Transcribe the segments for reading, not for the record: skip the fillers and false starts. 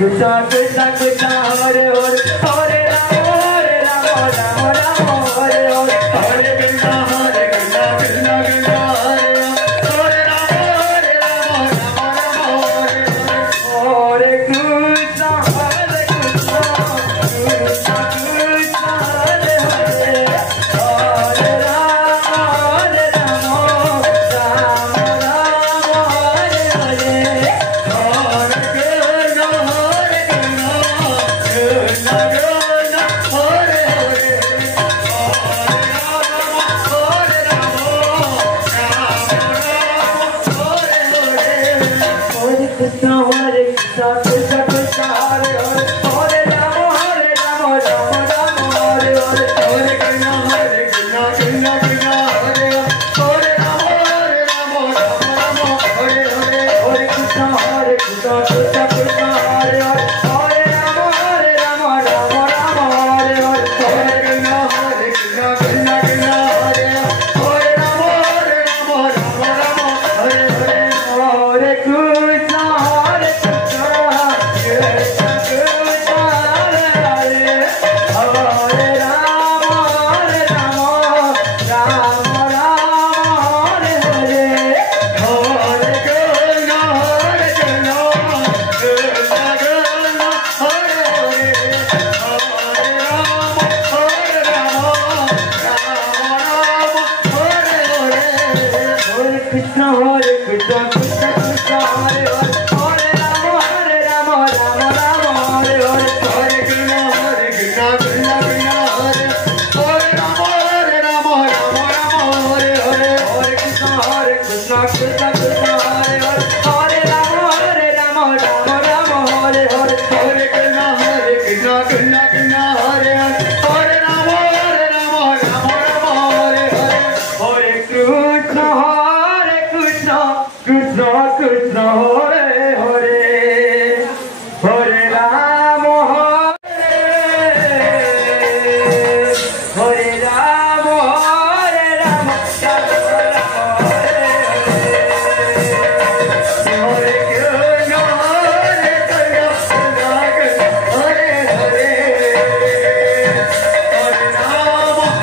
Krishna Krishna Krishna Hare Hare Hare Rama Rama Rama Hare Hare Hare Krishna Krishna Krishna Hare Hare Rama Rama Rama Hare Hare Krishna Krishna Krishna Hare Hare Hare Rama Rama Rama Hare Hare Krishna Hare Krishna Krishna Krishna Hare Hare Hare Rama Rama Rama Hare Hare Hare Krishna Krishna Krishna Hare Hare Rama Rama Rama Hare Hare Hare Krishna Krishna Krishna Hare Hare Hare Rama Rama Rama Hare Hare Hare Krishna Krishna Krishna Hare Hare Hare Rama Rama Rama Hare Hare Hare Krishna Krishna Hare Krishna Krishna Krishna Hare Hare Hare Rama Rama Rama Hare Hare Hare Krishna Krishna Krishna Hare Hare Rama Rama Rama Hare Hare Hare Krishna Krishna Krishna Hare Hare Hare Rama Rama Rama Hare Hare Hare Krishna Krishna Krishna Hare Hare Hare Rama Rama Rama Hare Hare Hare Krishna Krishna Krishna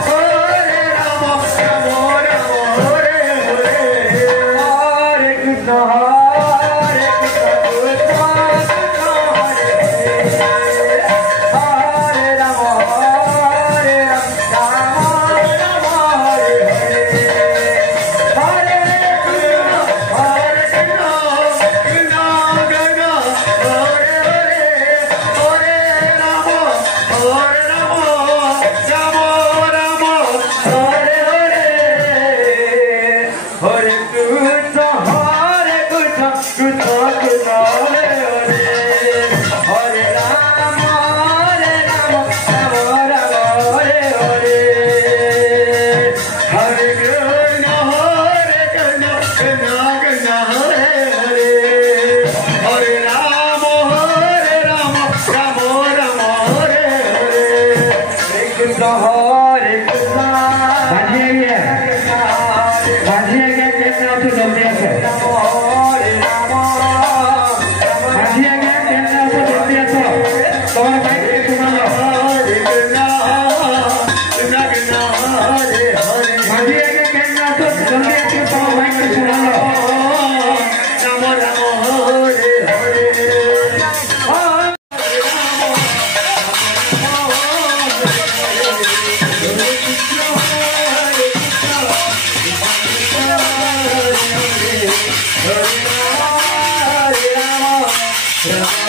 Hare Hare Hare Rama Hare Rama Hare Rama Rama Rama Hare Hare Krishna Hare Hare Hare Rama Rama Rama Hare Hare Hare Krishna Hare Rama